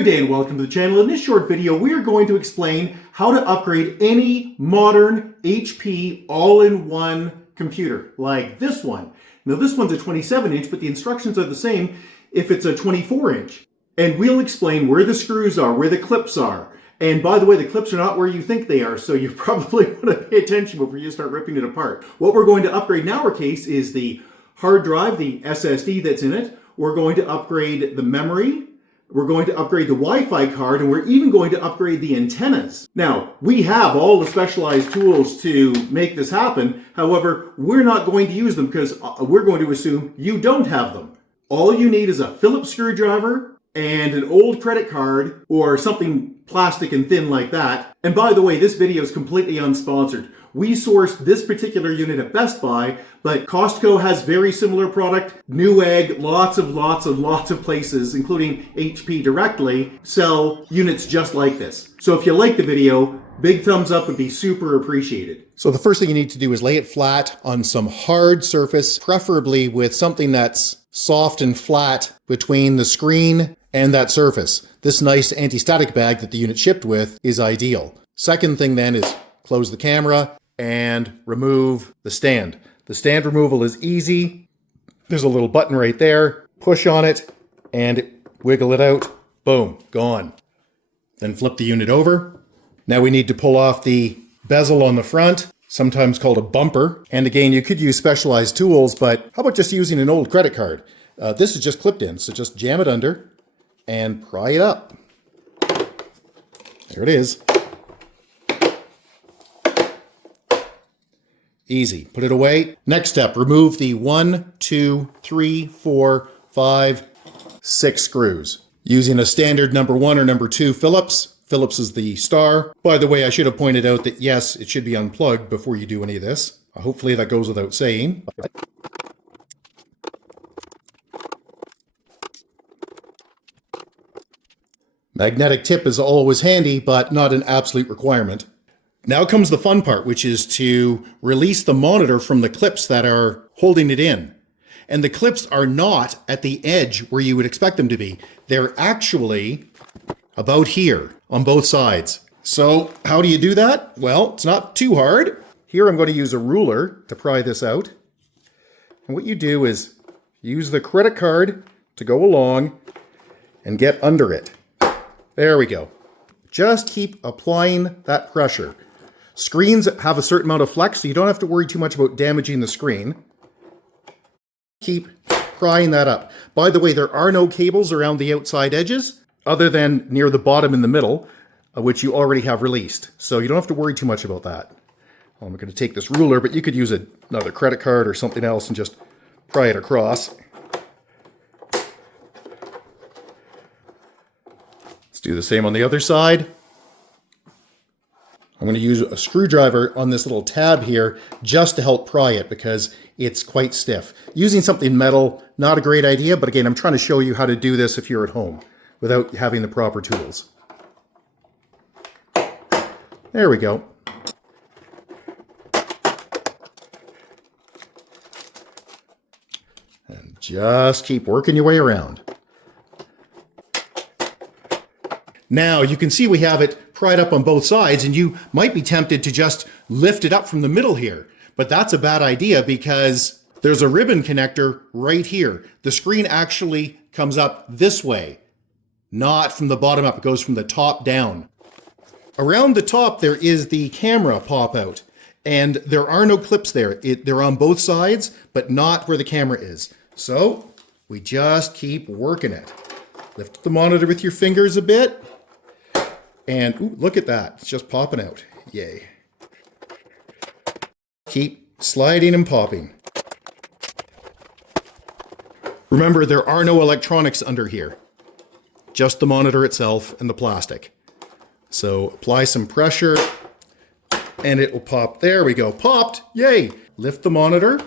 Good day and welcome to the channel. In this short video, we are going to explain how to upgrade any modern HP all-in-one computer, like this one. Now this one's a 27-inch, but the instructions are the same if it's a 24-inch. And we'll explain where the screws are, where the clips are. And by the way, the clips are not where you think they are, so you probably want to pay attention before you start ripping it apart. What we're going to upgrade in our case is the hard drive, the SSD that's in it. We're going to upgrade the memory. We're going to upgrade the Wi-Fi card, and we're even going to upgrade the antennas. Now, we have all the specialized tools to make this happen. However, we're not going to use them because we're going to assume you don't have them. All you need is a Phillips screwdriver and an old credit card or something plastic and thin like that. And by the way, this video is completely unsponsored. We sourced this particular unit at Best Buy, but Costco has very similar product. Newegg, lots of places, including HP directly, sell units just like this. So if you like the video, big thumbs up would be super appreciated. So the first thing you need to do is lay it flat on some hard surface, preferably with something that's soft and flat between the screen and that surface. This nice anti-static bag that the unit shipped with is ideal. Second thing then is close the camera and remove the stand. The stand removal is easy. There's a little button right there. Push on it and wiggle it out. Boom, gone. Then flip the unit over. Now we need to pull off the bezel on the front, sometimes called a bumper. And again, you could use specialized tools, but how about just using an old credit card? This is just clipped in, so just jam it under and pry it up. There it is. Easy. Put it away. Next step, remove the 1, 2, 3, 4, 5, 6 screws. Using a standard number 1 or number 2 Phillips. Phillips is the star. By the way, I should have pointed out that yes, it should be unplugged before you do any of this. Hopefully that goes without saying. Magnetic tip is always handy, but not an absolute requirement. Now comes the fun part, which is to release the monitor from the clips that are holding it in. And the clips are not at the edge where you would expect them to be. They're actually about here on both sides. So how do you do that? Well, it's not too hard. Here I'm going to use a ruler to pry this out. And what you do is use the credit card to go along and get under it. There we go. Just keep applying that pressure. Screens have a certain amount of flex, so you don't have to worry too much about damaging the screen. Keep prying that up. By the way, there are no cables around the outside edges, other than near the bottom in the middle, which you already have released. So you don't have to worry too much about that. I'm going to take this ruler, but you could use another credit card or something else and just pry it across. Let's do the same on the other side. I'm going to use a screwdriver on this little tab here just to help pry it because it's quite stiff. Using something metal, not a great idea, but again, I'm trying to show you how to do this if you're at home without having the proper tools. There we go. And just keep working your way around. Now you can see we have it pried up on both sides, and you might be tempted to just lift it up from the middle here. But that's a bad idea because there's a ribbon connector right here. The screen actually comes up this way, not from the bottom up. It goes from the top down. Around the top there is the camera pop out, and there are no clips there. They're on both sides, but not where the camera is. So we just keep working it. Lift the monitor with your fingers a bit. And ooh, look at that, it's just popping out. Yay. Keep sliding and popping. Remember, there are no electronics under here, just the monitor itself and the plastic. So apply some pressure and it will pop. There we go, popped, yay. Lift the monitor.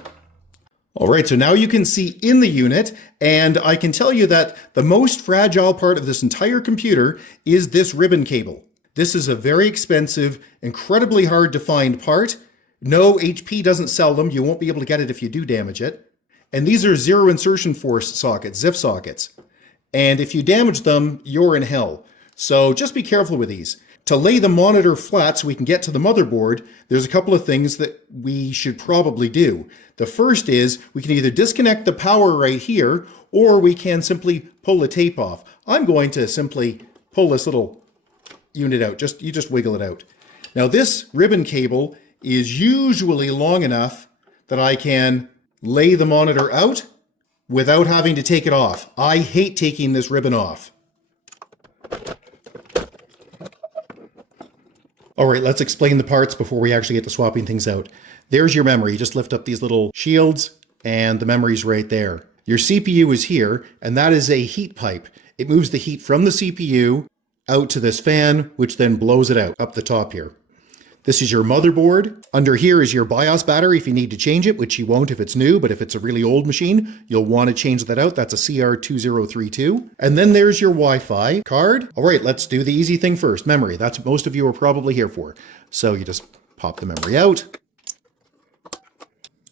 All right, so now you can see in the unit, and I can tell you that the most fragile part of this entire computer is this ribbon cable. This is a very expensive, incredibly hard to find part. No, HP doesn't sell them. You won't be able to get it if you do damage it. And these are zero insertion force sockets, ZIF sockets. And if you damage them, you're in hell. So just be careful with these. To lay the monitor flat so we can get to the motherboard, there's a couple of things that we should probably do. The first is we can either disconnect the power right here, or we can simply pull the tape off. I'm going to simply pull this little unit out. You just wiggle it out. Now this ribbon cable is usually long enough that I can lay the monitor out without having to take it off. I hate taking this ribbon off. All right, let's explain the parts before we actually get to swapping things out. There's your memory. You just lift up these little shields and the memory's right there. Your CPU is here, and that is a heat pipe. It moves the heat from the CPU out to this fan, which then blows it out up the top here. This is your motherboard. Under here is your BIOS battery if you need to change it, which you won't if it's new, but if it's a really old machine, you'll want to change that out. That's a CR2032. And then there's your Wi-Fi card. All right, let's do the easy thing first, memory. That's what most of you are probably here for. So you just pop the memory out,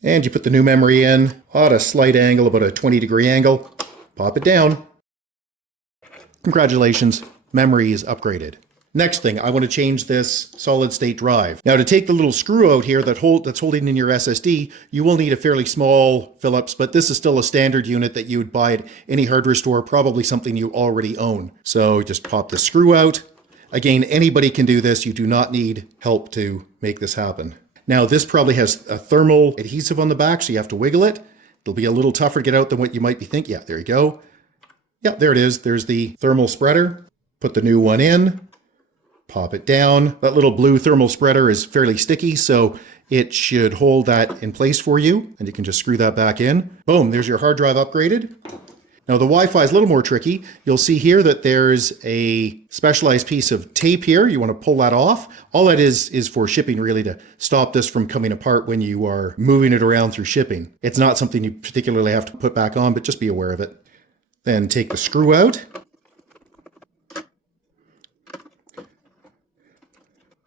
and you put the new memory in at a slight angle, about a 20-degree angle. Pop it down. Congratulations, memory is upgraded. Next thing, I want to change this solid state drive. Now to take the little screw out here that's holding in your SSD, you will need a fairly small Phillips, but this is still a standard unit that you would buy at any hardware store, probably something you already own. So just pop the screw out. Again, anybody can do this. You do not need help to make this happen. Now this probably has a thermal adhesive on the back, so you have to wiggle it. It'll be a little tougher to get out than what you might be thinking. Yeah, there you go. Yeah, there it is. There's the thermal spreader. Put the new one in. Pop it down. That little blue thermal spreader is fairly sticky, so it should hold that in place for you. And you can just screw that back in. Boom, there's your hard drive upgraded. Now the Wi-Fi is a little more tricky. You'll see here that there's a specialized piece of tape here. You want to pull that off. All that is for shipping, really, to stop this from coming apart when you are moving it around through shipping. It's not something you particularly have to put back on, but just be aware of it. Then take the screw out.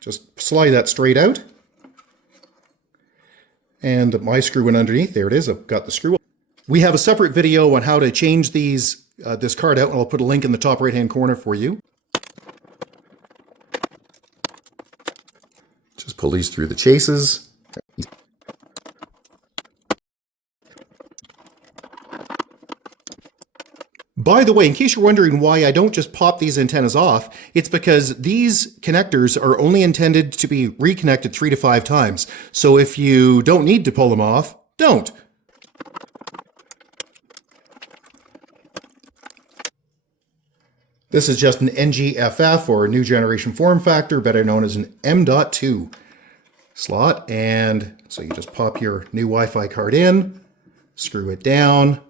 Just slide that straight out. And my screw went underneath. There it is. I've got the screw. We have a separate video on how to change this card out, and I'll put a link in the top right-hand corner for you. Just pull these through the chases. By the way, in case you're wondering why I don't just pop these antennas off, it's because these connectors are only intended to be reconnected 3 to 5 times. So if you don't need to pull them off, don't. This is just an NGFF, or New Generation Form Factor, better known as an M.2 slot. And so you just pop your new Wi-Fi card in, screw it down.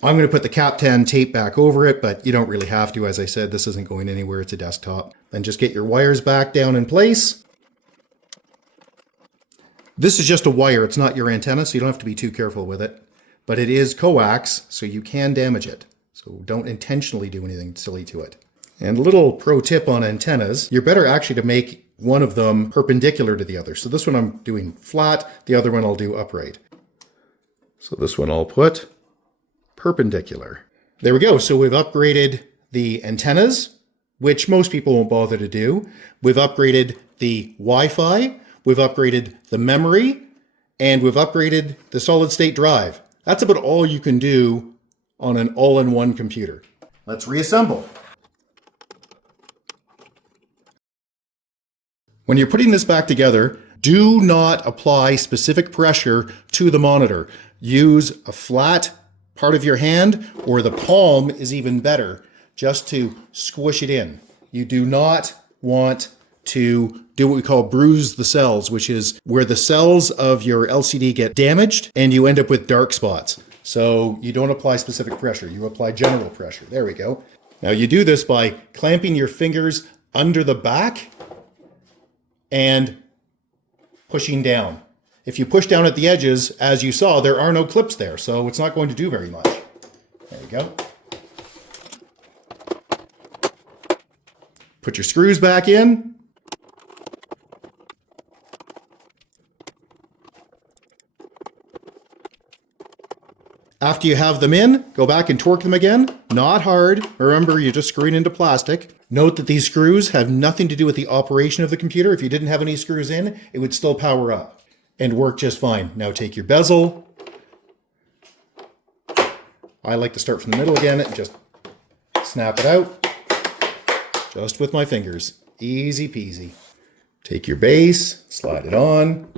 I'm going to put the Cap10 tape back over it, but you don't really have to. As I said, this isn't going anywhere. It's a desktop. Then just get your wires back down in place. This is just a wire. It's not your antenna, so you don't have to be too careful with it. But it is coax, so you can damage it. So don't intentionally do anything silly to it. And a little pro tip on antennas, you're better actually to make one of them perpendicular to the other. So this one I'm doing flat, the other one I'll do upright. So this one I'll put perpendicular. There we go. So we've upgraded the antennas, which most people won't bother to do. We've upgraded the Wi-Fi, we've upgraded the memory, and we've upgraded the solid state drive. That's about all you can do on an all-in-one computer. Let's reassemble. When you're putting this back together, do not apply specific pressure to the monitor. Use a flat part of your hand, or the palm is even better, just to squish it in. You do not want to do what we call bruise the cells, which is where the cells of your LCD get damaged and you end up with dark spots. So you don't apply specific pressure, you apply general pressure. There we go. Now you do this by clamping your fingers under the back and pushing down. If you push down at the edges, as you saw, there are no clips there, so it's not going to do very much. There we go. Put your screws back in. After you have them in, go back and torque them again. Not hard. Remember, you're just screwing into plastic. Note that these screws have nothing to do with the operation of the computer. If you didn't have any screws in, it would still power up and work just fine. Now take your bezel. I like to start from the middle again and just snap it out. Just with my fingers. Easy peasy. Take your base, slide it on.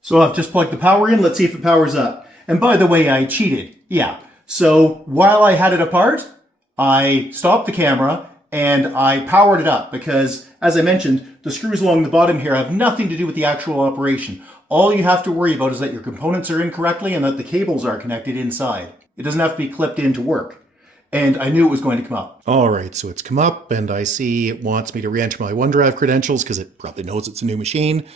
So I've just plugged the power in. Let's see if it powers up. And by the way, I cheated. Yeah. So while I had it apart, I stopped the camera and I powered it up because, as I mentioned, the screws along the bottom here have nothing to do with the actual operation. All you have to worry about is that your components are in correctly and that the cables are connected inside. It doesn't have to be clipped in to work. And I knew it was going to come up. All right, so it's come up and I see it wants me to re-enter my OneDrive credentials because it probably knows it's a new machine.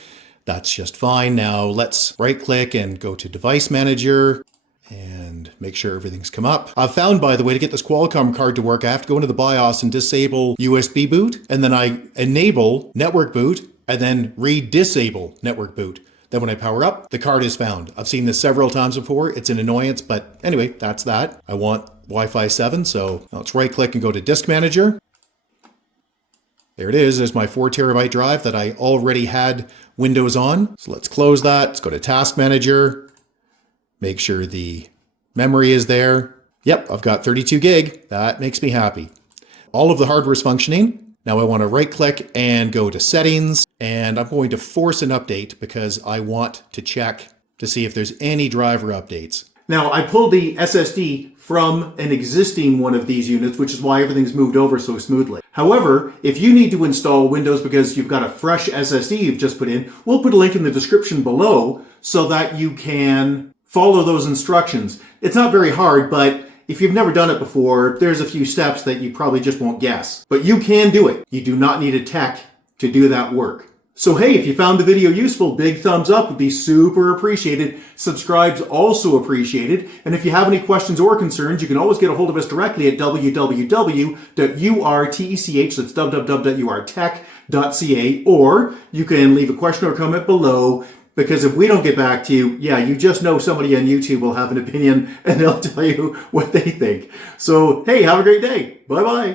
That's just fine. Now let's right click and go to Device Manager and make sure everything's come up. I've found, by the way, to get this Qualcomm card to work, I have to go into the BIOS and disable USB boot, and then I enable network boot and then re-disable network boot. Then when I power up, the card is found. I've seen this several times before. It's an annoyance, but anyway, that's that. I want Wi-Fi 7, so let's right click and go to Disk Manager. There it is. There's my 4 terabyte drive that I already had Windows on. So let's close that. Let's go to Task Manager. Make sure the memory is there. Yep, I've got 32 gig. That makes me happy. All of the hardware is functioning. Now I want to right click and go to Settings, and I'm going to force an update because I want to check to see if there's any driver updates. Now, I pulled the SSD from an existing one of these units, which is why everything's moved over so smoothly. However, if you need to install Windows because you've got a fresh SSD you've just put in, we'll put a link in the description below so that you can follow those instructions. It's not very hard, but if you've never done it before, there's a few steps that you probably just won't guess. But you can do it. You do not need a tech to do that work. So hey, if you found the video useful, big thumbs up would be super appreciated. Subscribe's also appreciated. And if you have any questions or concerns, you can always get a hold of us directly at www.urtech, that's www.urtech.ca, or you can leave a question or comment below, because if we don't get back to you, yeah, you just know somebody on YouTube will have an opinion and they'll tell you what they think. So hey, have a great day. Bye-bye.